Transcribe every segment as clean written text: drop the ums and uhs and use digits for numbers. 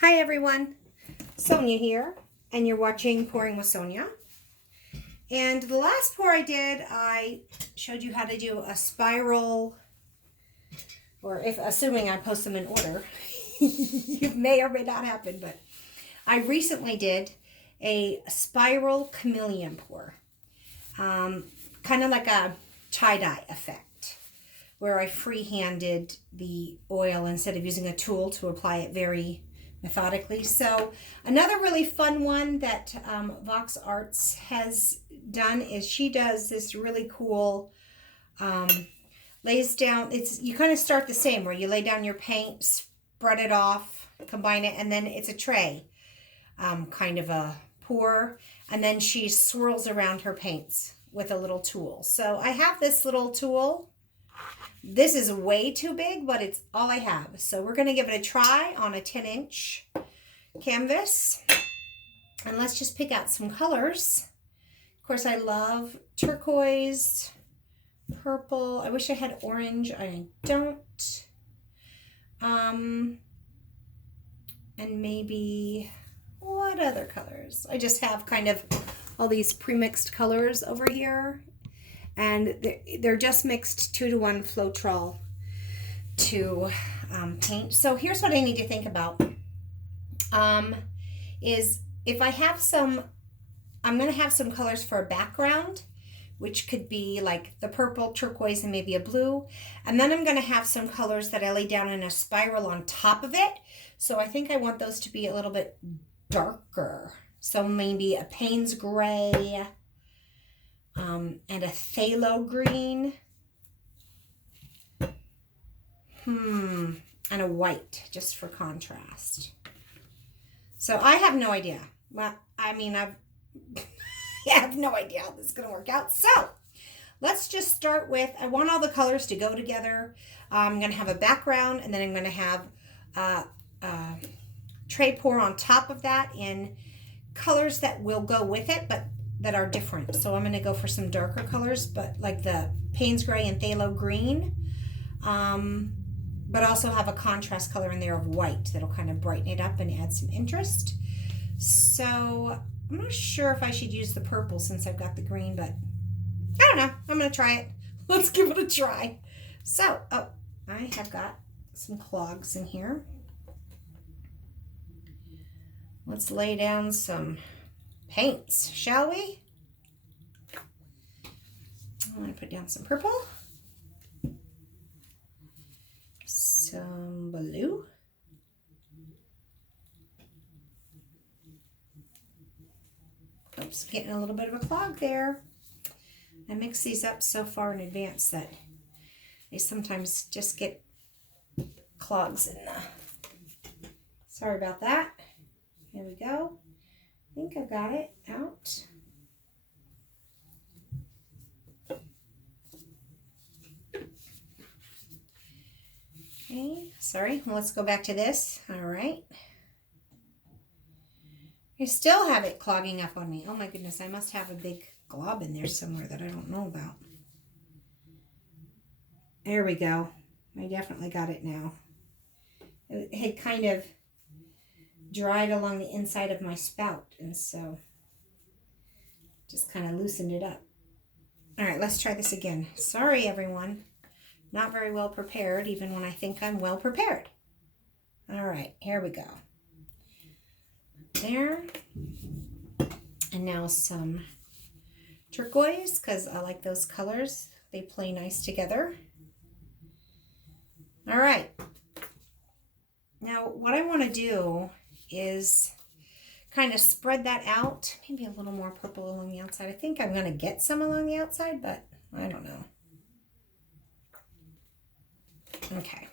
Hi everyone, Sonia here, and you're watching Pouring with Sonia. And the last pour I did, I showed you how to do a spiral, or if assuming I post them in order, it may or may not happen, but I recently did a spiral chameleon pour, kind of like a tie-dye effect, where I free-handed the oil instead of using a tool to apply it very methodically. So another really fun one that Vox Arts has done is she does this really cool, lays down, you kind of start the same where you lay down your paint, spread it off, combine it, and then it's a tray, kind of a pour, and then she swirls around her paints with a little tool. So I have this little tool. This is way too big, but it's all I have. So we're going to give it a try on a 10-inch canvas. And let's just pick out some colors. Of course, I love turquoise, purple. I wish I had orange. I don't. And maybe, what other colors? I just have kind of all these pre-mixed colors over here. And they're just mixed 2-to-1 Floetrol to paint. So here's what I need to think about. Is if I have some, I'm going to have some colors for a background, which could be like the purple, turquoise, and maybe a blue. And then I'm going to have some colors that I lay down in a spiral on top of it. So I think I want those to be a little bit darker. So maybe a Payne's gray, and a phthalo green, and a white, just for contrast. So I have no idea. Well, I mean, I have no idea how this is going to work out. So let's just start with, I want all the colors to go together. I'm going to have a background, and then I'm going to have a tray pour on top of that in colors that will go with it, but that are different. So I'm going to go for some darker colors, but like the Payne's gray and phthalo green, but also have a contrast color in there of white that'll kind of brighten it up and add some interest. So I'm not sure if I should use the purple since I've got the green, but I don't know. I'm going to try it. Let's give it a try. So, I have got some clogs in here. Let's lay down some paints, shall we? I'm going to put down some purple, some blue, oops, getting a little bit of a clog there. I mix these up so far in advance that they sometimes just get clogs in the, sorry about that. Here we go. I think I've got it out. Okay, sorry. Well, let's go back to this. All right. I still have it clogging up on me. Oh my goodness, I must have a big glob in there somewhere that I don't know about. There we go. I definitely got it now. It had kind of dried along the inside of my spout, and so just kind of loosened it up. All right, let's try this again. Sorry, everyone. Not very well prepared, even when I think I'm well prepared. All right, here we go. There. And now some turquoise, because I like those colors. They play nice together. All right. Now, what I want to do is kind of spread that out. Maybe a little more purple along the outside. I think I'm going to get some along the outside, but I don't know. Okay.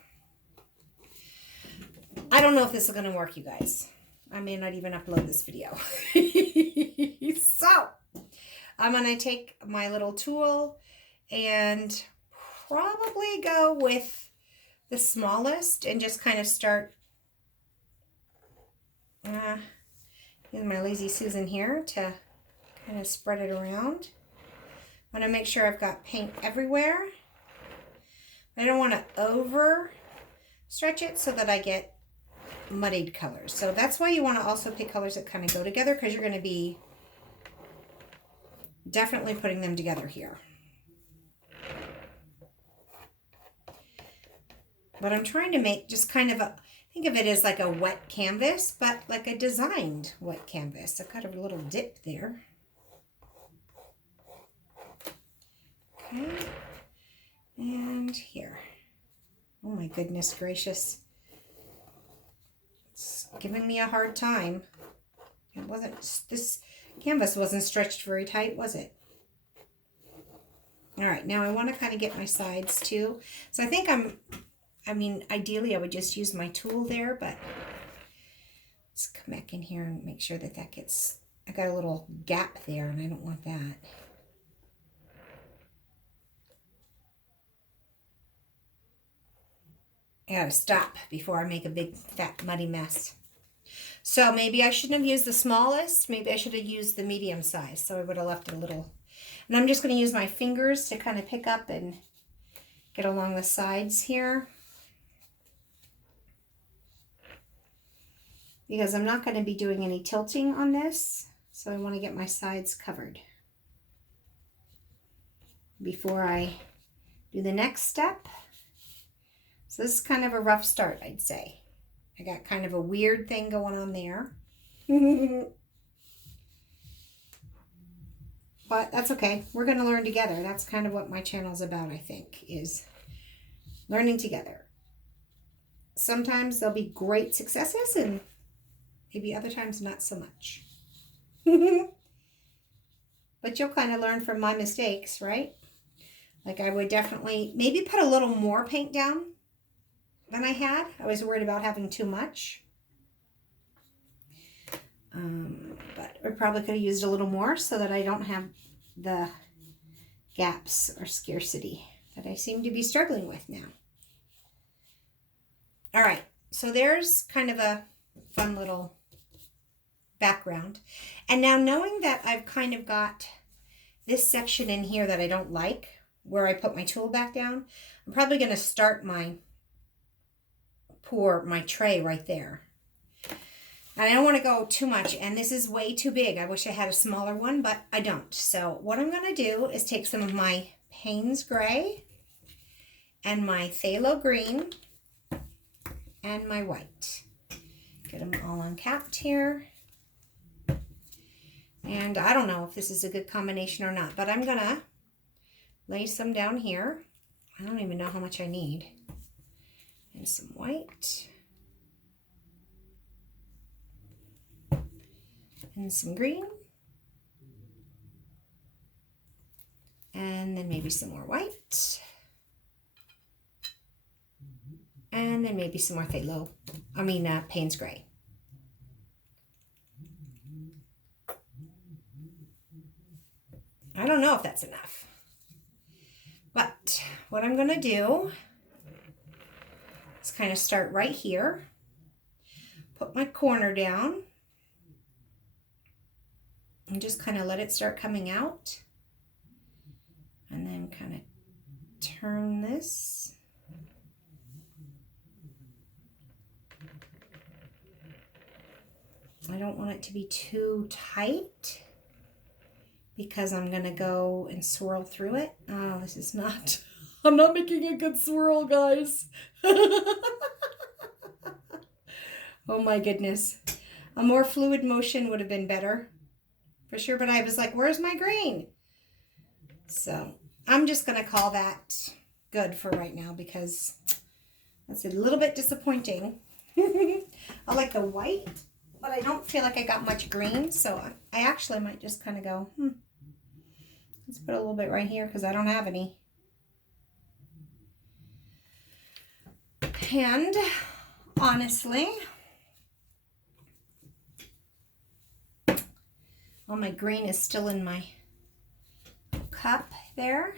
I don't know if this is going to work, you guys. I may not even upload this video. So, I'm going to take my little tool and probably go with the smallest and just kind of start using my Lazy Susan here to kind of spread it around. I want to make sure I've got paint everywhere. I don't want to over stretch it so that I get muddied colors. So that's why you want to also pick colors that kind of go together, because you're going to be definitely putting them together here. But I'm trying to make just kind of a, think of it as like a wet canvas, but like a designed wet canvas. I've got a little dip there. Okay. And here. Oh my goodness gracious. It's giving me a hard time. It wasn't, this canvas wasn't stretched very tight, was it? All right, now I want to kind of get my sides too. So I think I mean, ideally I would just use my tool there, but let's come back in here and make sure that that gets, I got a little gap there and I don't want that. I gotta stop before I make a big fat muddy mess. So maybe I shouldn't have used the smallest. Maybe I should have used the medium size. So I would have left it a little. And I'm just going to use my fingers to kind of pick up and get along the sides here. Because I'm not going to be doing any tilting on this. So I want to get my sides covered before I do the next step. So this is kind of a rough start, I'd say. I got kind of a weird thing going on there. But that's okay. We're going to learn together. That's kind of what my channel's about, I think, is learning together. Sometimes there'll be great successes and maybe other times not so much. But you'll kind of learn from my mistakes, right? Like I would definitely maybe put a little more paint down than I had. I was worried about having too much. But I probably could have used a little more so that I don't have the gaps or scarcity that I seem to be struggling with now. All right, so there's kind of a fun little background. And now knowing that I've kind of got this section in here that I don't like, where I put my tool back down, I'm probably going to start my tray right there. And I don't want to go too much, and this is way too big. I wish I had a smaller one, but I don't. So what I'm going to do is take some of my Payne's Gray and my Phthalo Green and my white. Get them all uncapped here. And I don't know if this is a good combination or not, but I'm going to lay some down here. I don't even know how much I need. And some white. And some green. And then maybe some more white. And then maybe some more Payne's Gray. I don't know if that's enough. But what I'm going to do is kind of start right here. Put my corner down. And just kind of let it start coming out. And then kind of turn this. I don't want it to be too tight because I'm going to go and swirl through it. Oh, this is not, I'm not making a good swirl, guys. Oh my goodness. A more fluid motion would have been better. For sure, but I was like, where's my green? So I'm just going to call that good for right now because that's a little bit disappointing. I like the white, but I don't feel like I got much green, so I actually might just kind of go, let's put a little bit right here because I don't have any. And honestly, all my green is still in my cup there.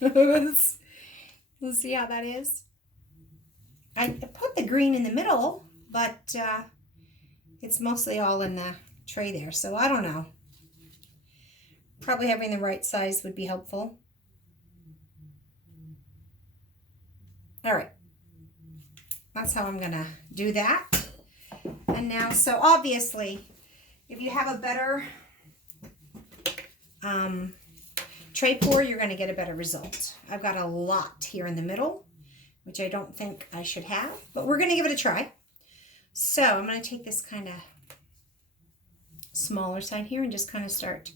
Let's see how that is. I put the green in the middle, but it's mostly all in the tray there, so I don't know. Probably having the right size would be helpful. All right, that's how I'm gonna do that. And now, so obviously, if you have a better tray pour, you're going to get a better result. I've got a lot here in the middle, which I don't think I should have, but we're going to give it a try. So I'm going to take this kind of smaller side here and just kind of start.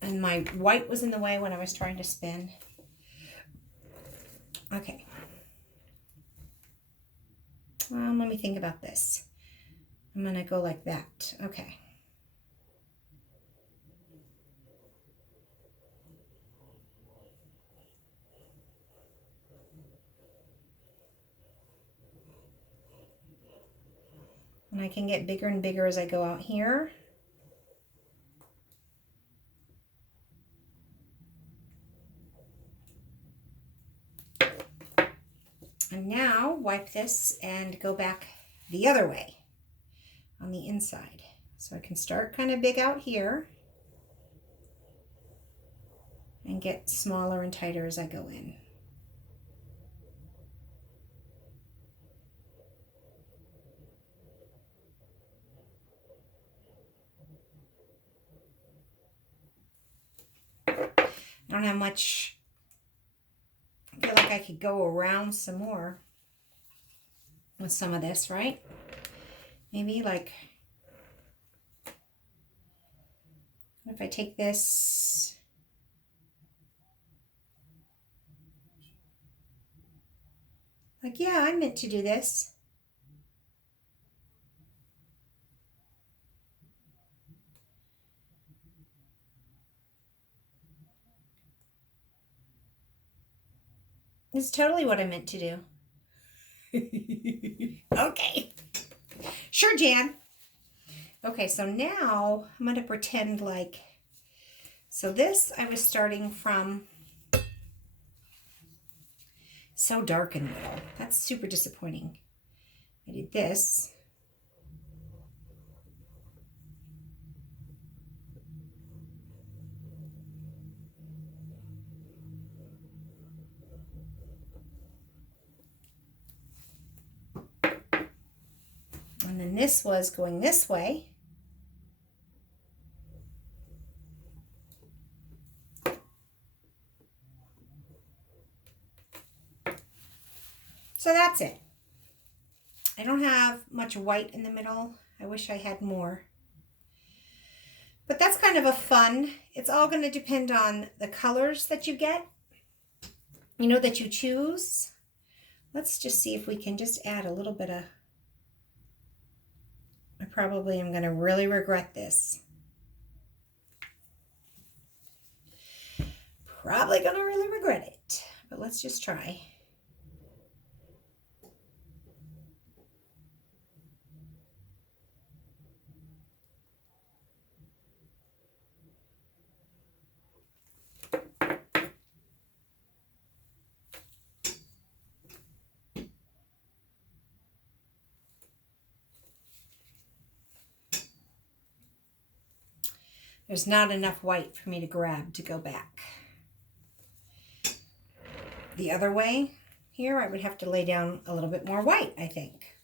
And my white was in the way when I was trying to spin. Okay. Let me think about this. I'm going to go like that. Okay. And I can get bigger and bigger as I go out here. And now wipe this and go back the other way on the inside. So I can start kind of big out here and get smaller and tighter as I go in. I don't have much. I feel like I could go around some more with some of this, right? Maybe like, if I take this, like, yeah, I meant to do this. This is totally what I meant to do. Okay. Sure, Jan. Okay, so now I'm going to pretend like, so this I was starting from so dark in the middle. That's super disappointing. I did this. And then this was going this way. So that's it. I don't have much white in the middle. I wish I had more. But that's kind of a fun. It's all going to depend on the colors that you get, that you choose. Let's just see if we can just add a little bit of, I probably am going to really regret this. Probably going to really regret it, but let's just try. There's not enough white for me to grab to go back. The other way here, I would have to lay down a little bit more white, I think.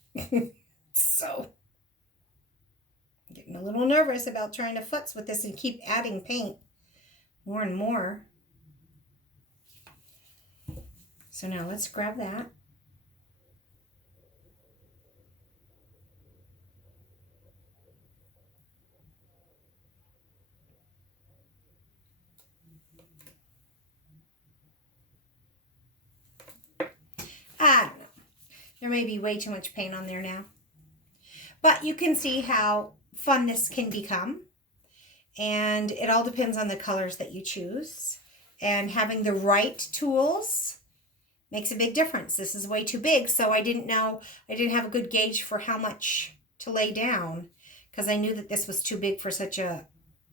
So, I'm getting a little nervous about trying to futz with this and keep adding paint more and more. So now let's grab that. I don't know. There may be way too much paint on there now. But you can see how fun this can become. And it all depends on the colors that you choose. And having the right tools makes a big difference. This is way too big, so I didn't have a good gauge for how much to lay down, because I knew that this was too big for such a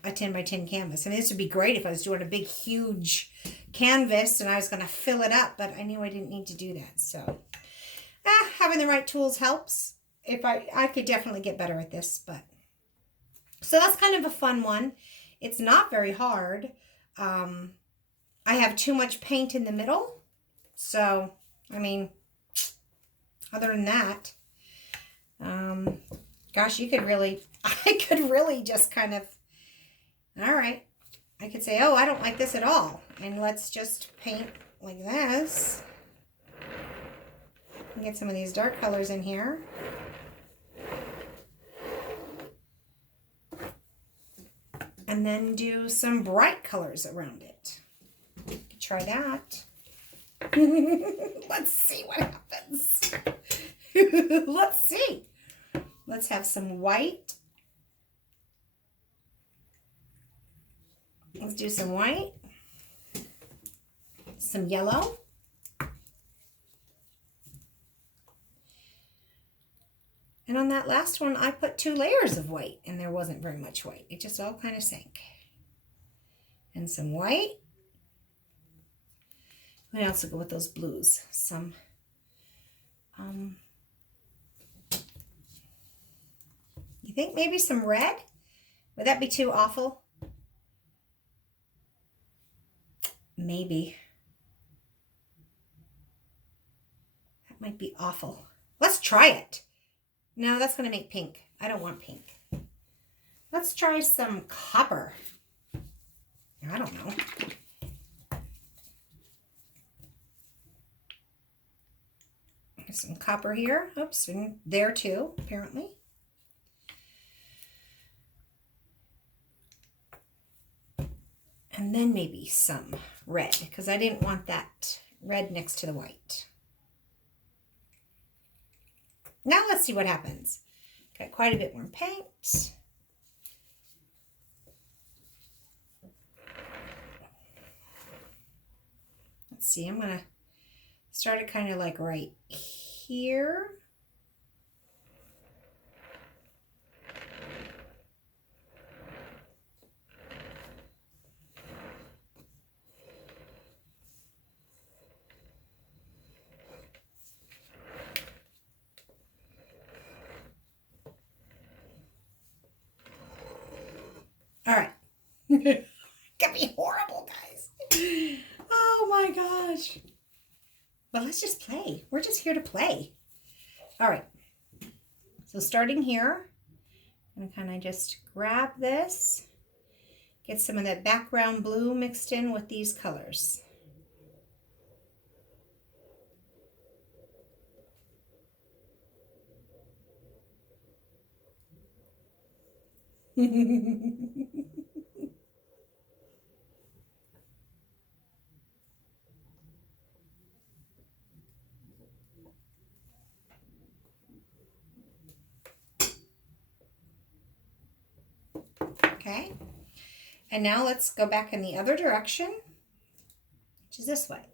10 by 10 canvas. I mean, this would be great if I was doing a big, huge canvas and I was going to fill it up, but I knew I didn't need to do that. So having the right tools helps. If I could definitely get better at this, but so that's kind of a fun one. It's not very hard. I have too much paint in the middle. So, I mean, other than that, Gosh, you could really, I could really just kind of, all right. I could say, oh, I don't like this at all. And let's just paint like this. Get some of these dark colors in here. And then do some bright colors around it. Try that. Let's see what happens. Let's see. Let's have some white. Let's do some white. Some yellow. And on that last one, I put 2 layers of white, and there wasn't very much white. It just all kind of sank. And some white. What else will go with those blues? Some, you think maybe some red? Would that be too awful? Maybe. That might be awful. Let's try it. No, that's going to make pink. I don't want pink. Let's try some copper. I don't know. There's some copper here. Oops, and there too, apparently. And then maybe some red, because I didn't want that red next to the white. Now let's see what happens. Got quite a bit more paint. Let's see, I'm going to start it kind of like right here. All right. Gonna be horrible, guys. Oh my gosh. But let's just play. We're just here to play. All right. So starting here, I'm gonna kind of just grab this, get some of that background blue mixed in with these colors. Okay, and now let's go back in the other direction, which is this way.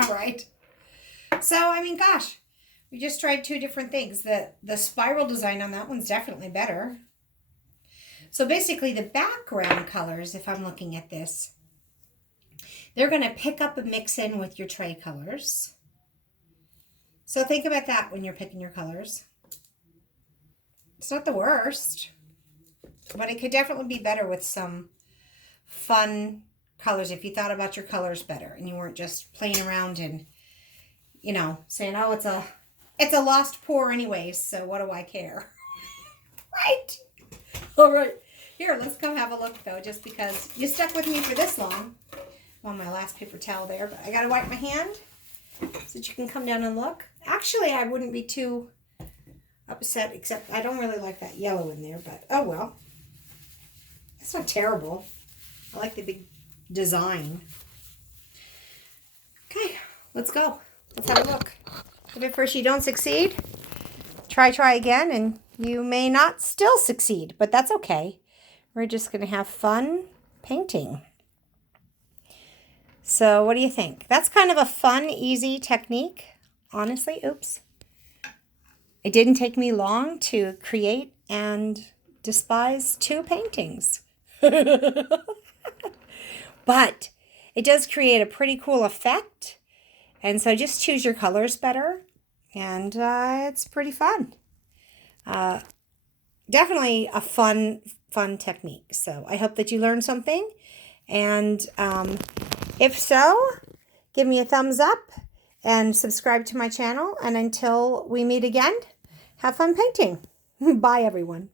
All right. So, I mean, gosh, we just tried 2 different things. The spiral design on that one's definitely better. So basically the background colors, if I'm looking at this, they're going to pick up and mix in with your tray colors. So think about that when you're picking your colors. It's not the worst, but it could definitely be better with some fun colors if you thought about your colors better and you weren't just playing around and, you know, saying, oh, it's a lost pour anyways, so what do I care? Right? All right. Here, let's come have a look, though, just because you stuck with me for this long. On my last paper towel there, but I got to wipe my hand so that you can come down and look. Actually, I wouldn't be too upset, except I don't really like that yellow in there, but oh well. It's not terrible. I like the big design. Okay, let's go. Let's have a look. If at first you don't succeed, try again, and you may not still succeed, but that's okay. We're just going to have fun painting. So what do you think? That's kind of a fun, easy technique. Honestly, oops. It didn't take me long to create and despise 2 paintings. But it does create a pretty cool effect. And so just choose your colors better. And it's pretty fun. Definitely a fun technique. So I hope that you learned something. And if so, give me a thumbs up and subscribe to my channel. And until we meet again, have fun painting. Bye, everyone.